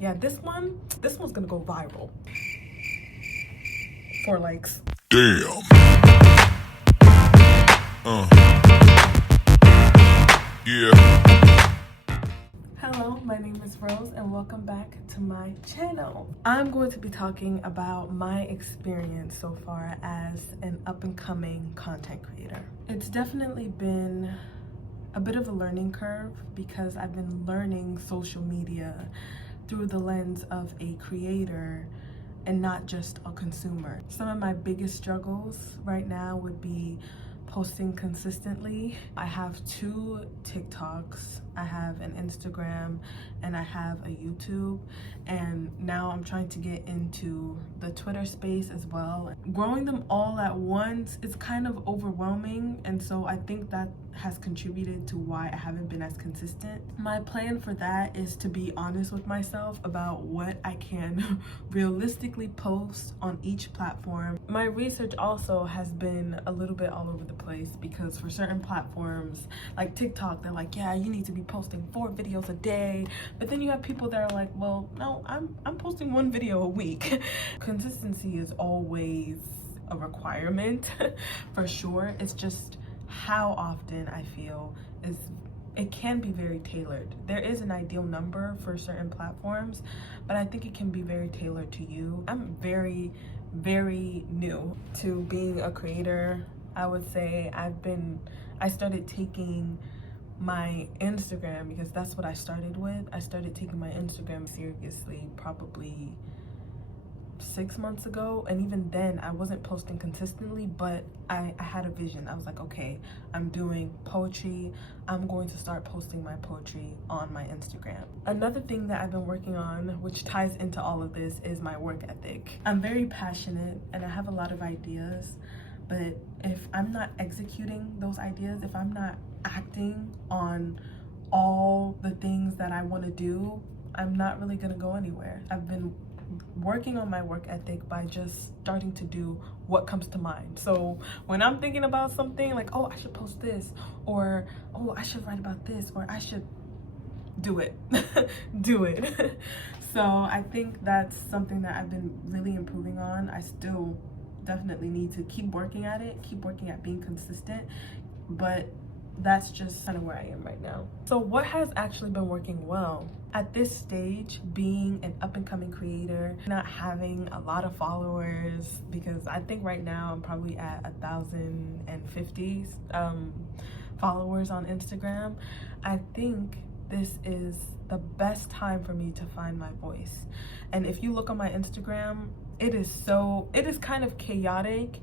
Yeah, this one's gonna go viral. 4 likes. Damn. Yeah. Hello, my name is Rose and welcome back to my channel. I'm going to be talking about my experience so far as an up-and-coming content creator. It's definitely been a bit of a learning curve because I've been learning social media through the lens of a creator and not just a consumer. Some of my biggest struggles right now would be posting consistently. I have 2 TikToks, I have an Instagram, and I have a YouTube, and now I'm trying to get into the Twitter space as well. Growing them all at once is kind of overwhelming, and so I think that has contributed to why I haven't been as consistent. My plan for that is to be honest with myself about what I can realistically post on each platform. My research also has been a little bit all over the place because for certain platforms like TikTok, they're like, yeah, you need to be posting 4 videos a day, but then you have people that are like, well, no, I'm posting 1 video a week. Consistency is always a requirement for sure. It's just how often I feel it can be very tailored. There is an ideal number for certain platforms, but I think it can be very tailored to you. I'm very, very new to being a creator. I would say I started taking my Instagram, because that's what I started with. I started taking my Instagram seriously probably 6 months ago, and even then I wasn't posting consistently, but I had a vision. I was like, okay, I'm doing poetry, I'm going to start posting my poetry on my Instagram. Another thing that I've been working on, which ties into all of this, is my work ethic. I'm very passionate and I have a lot of ideas, but if I'm not executing those ideas, if I'm not acting on all the things that I want to do, I'm not really gonna go anywhere. I've been working on my work ethic by just starting to do what comes to mind. So when I'm thinking about something like, oh, I should post this, or oh, I should write about this, or I should do it. Do it. So I think that's something that I've been really improving on. I still definitely need to keep working at it, keep working at being consistent, but that's just kind of where I am right now. So what has actually been working well? At this stage, being an up-and-coming creator, not having a lot of followers, because I think right now I'm probably at 1,050 followers on Instagram. I think this is the best time for me to find my voice. And if you look on my Instagram, it is kind of chaotic,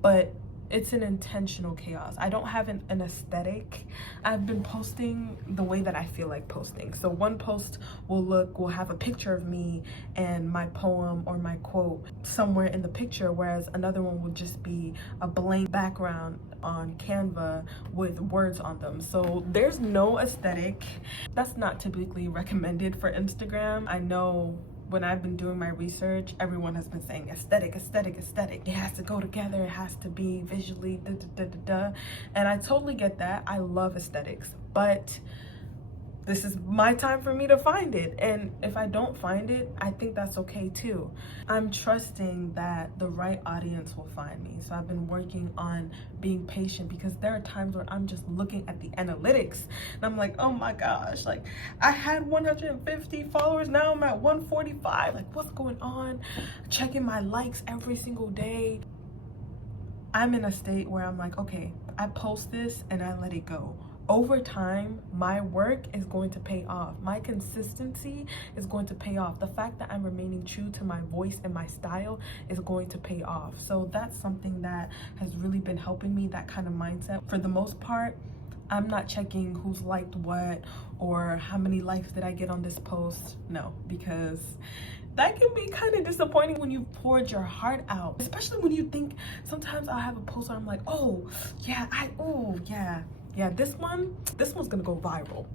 but it's an intentional chaos. I don't have an aesthetic. I've been posting the way that I feel like posting. So one post will have a picture of me and my poem or my quote somewhere in the picture, whereas another one would just be a blank background on Canva with words on them. So there's no aesthetic. That's not typically recommended for Instagram. I know when I've been doing my research, everyone has been saying aesthetic, aesthetic, aesthetic. It has to go together. It has to be visually da da da da da. And I totally get that. I love aesthetics, but this is my time for me to find it. And if I don't find it, I think that's okay too. I'm trusting that the right audience will find me. So I've been working on being patient, because there are times where I'm just looking at the analytics and I'm like, oh my gosh, like I had 150 followers, now I'm at 145. Like, what's going on? Checking my likes every single day. I'm in a state where I'm like, okay, I post this and I let it go. Over time, my work is going to pay off. My consistency is going to pay off. The fact that I'm remaining true to my voice and my style is going to pay off. So that's something that has really been helping me, that kind of mindset. For the most part, I'm not checking who's liked what or how many likes did I get on this post. No, because that can be kind of disappointing when you poured your heart out, especially when you think, sometimes I'll have a post where I'm like, oh yeah, yeah, this one's gonna go viral.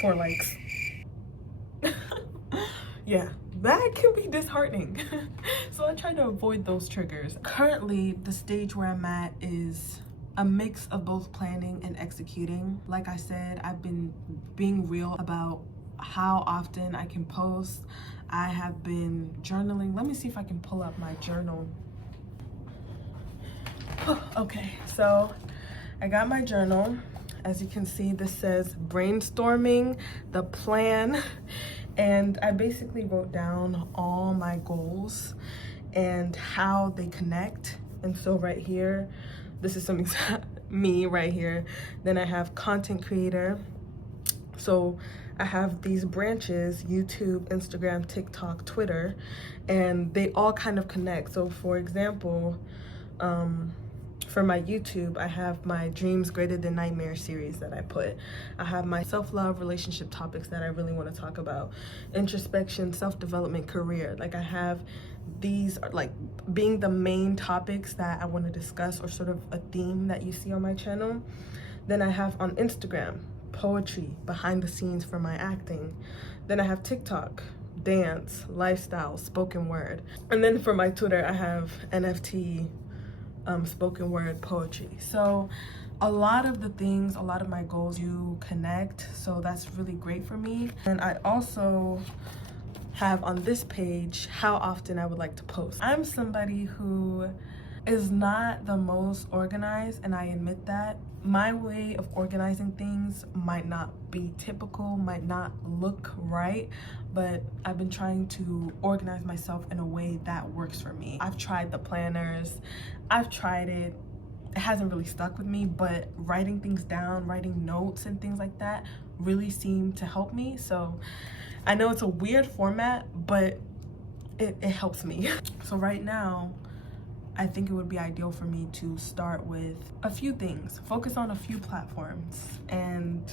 4 likes. Yeah, that can be disheartening. So I try to avoid those triggers. Currently, the stage where I'm at is a mix of both planning and executing. Like I said, I've been being real about how often I can post. I have been journaling. Let me see if I can pull up my journal. Okay, so I got my journal. As you can see, this says brainstorming the plan, and I basically wrote down all my goals and how they connect. And so right here, this is something me right here. Then I have content creator. So I have these branches: YouTube, Instagram, TikTok, Twitter, and they all kind of connect. So for example, for my YouTube, I have my Dreams Greater Than Nightmare series that I put. I have my self-love, relationship topics that I really want to talk about, introspection, self-development, career. Like I have these like being the main topics that I want to discuss, or sort of a theme that you see on my channel. Then I have on Instagram, poetry, behind the scenes for my acting. Then I have TikTok, dance, lifestyle, spoken word. And then for my Twitter, I have NFT, spoken word, poetry. So a lot of the things, a lot of my goals do connect, so that's really great for me. And I also have on this page how often I would like to post. I'm somebody who is not the most organized, and I admit that. My way of organizing things might not be typical, might not look right, but I've been trying to organize myself in a way that works for me. I've tried the planners, I've tried it. It hasn't really stuck with me, but writing things down, writing notes and things like that really seem to help me. So I know it's a weird format, but it helps me. So right now, I think it would be ideal for me to start with a few things, focus on a few platforms, and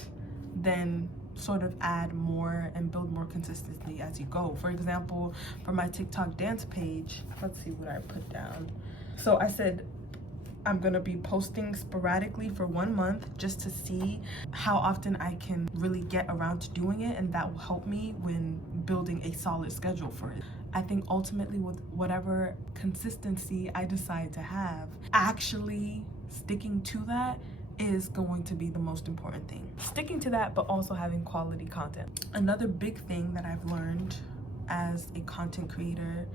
then sort of add more and build more consistency as you go. For example, for my TikTok dance page, let's see what I put down. So I said I'm gonna be posting sporadically for 1 month just to see how often I can really get around to doing it, and that will help me when building a solid schedule for it. I think ultimately with whatever consistency I decide to have, actually sticking to that is going to be the most important thing. Sticking to that, but also having quality content. Another big thing that I've learned as a content creator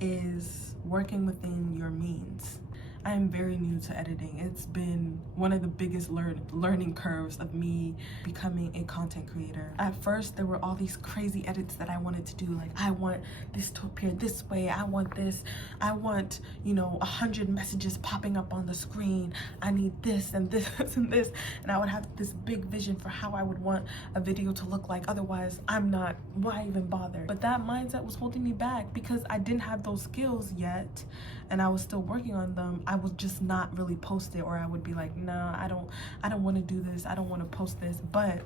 is working within your means. I am very new to editing. It's been one of the biggest learning curves of me becoming a content creator. At first, there were all these crazy edits that I wanted to do. Like, I want this to appear this way. I want this. I want, 100 messages popping up on the screen. I need this and this and this. And I would have this big vision for how I would want a video to look like. Otherwise, why even bother? But that mindset was holding me back because I didn't have those skills yet, and I was still working on them. I would just not really post it, or I would be like, nah, I don't want to do this. I don't want to post this. But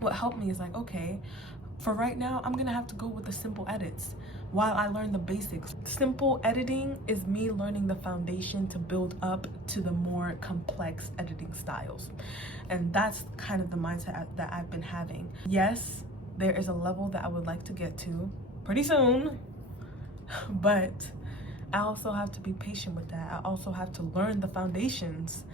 what helped me is like, okay, for right now, I'm gonna have to go with the simple edits while I learn the basics. Simple editing is me learning the foundation to build up to the more complex editing styles. And that's kind of the mindset that I've been having. Yes, there is a level that I would like to get to pretty soon, but I also have to be patient with that. I also have to learn the foundations,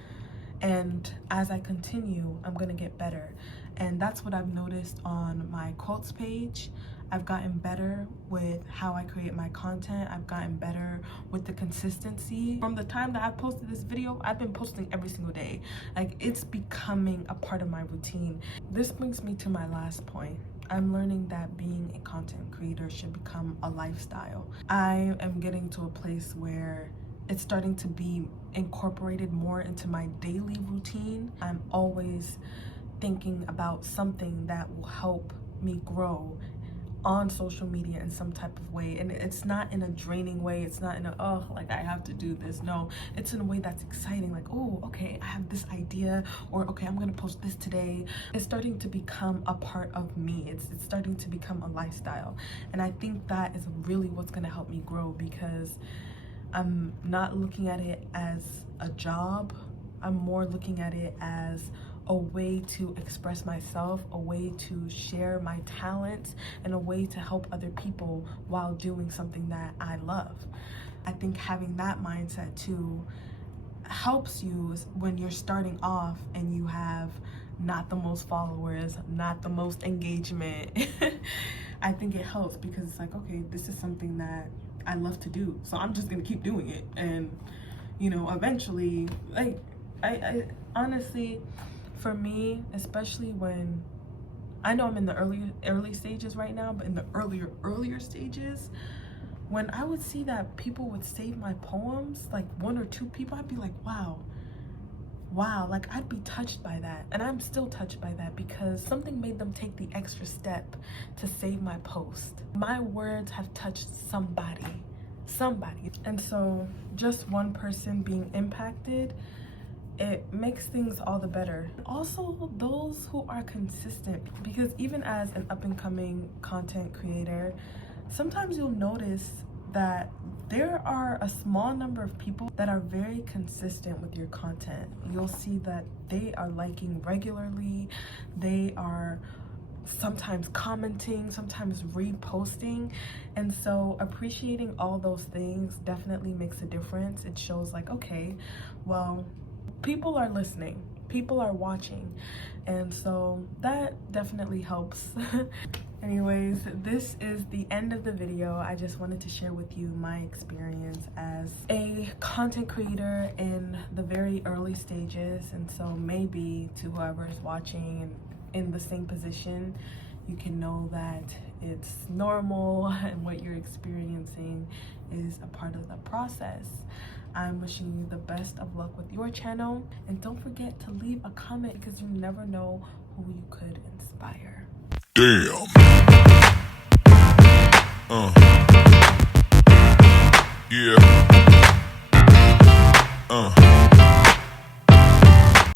and as I continue, I'm gonna get better. And that's what I've noticed on my quotes page. I've gotten better with how I create my content. I've gotten better with the consistency. From the time that I posted this video, I've been posting every single day. Like, it's becoming a part of my routine. This brings me to my last point. I'm learning that being a content creator should become a lifestyle. I am getting to a place where it's starting to be incorporated more into my daily routine. I'm always thinking about something that will help me grow on social media in some type of way. And it's not in a draining way. It's not in a, oh, like I have to do this. No, it's in a way that's exciting. Like, oh, okay, I have this idea, or okay, I'm gonna post this today. It's starting to become a part of me. It's starting to become a lifestyle. And I think that is really what's gonna help me grow, because I'm not looking at it as a job. I'm more looking at it as a way to express myself, a way to share my talents, and a way to help other people while doing something that I love. I think having that mindset too helps you when you're starting off and you have not the most followers, not the most engagement. I think it helps because it's like, okay, this is something that I love to do, so I'm just gonna keep doing it. And you know, eventually, like, I honestly, for me, especially when I know I'm in the early stages right now, but in the earlier stages, when I would see that people would save my poems, like 1 or 2 people, I'd be like, wow, like I'd be touched by that. And I'm still touched by that because something made them take the extra step to save my post. My words have touched somebody. And so just one person being impacted, it makes things all the better. Also, those who are consistent, because even as an up-and-coming content creator, sometimes you'll notice that there are a small number of people that are very consistent with your content. You'll see that they are liking regularly, they are sometimes commenting, sometimes reposting. And so appreciating all those things definitely makes a difference. It shows like, okay, well, people are listening, people are watching, and so that definitely helps. Anyways, this is the end of the video. I just wanted to share with you my experience as a content creator in the very early stages, and so maybe to whoever is watching and in the same position, you can know that it's normal and what you're experiencing is a part of the process. I'm wishing you the best of luck with your channel, and don't forget to leave a comment because you never know who you could inspire. Damn. Yeah.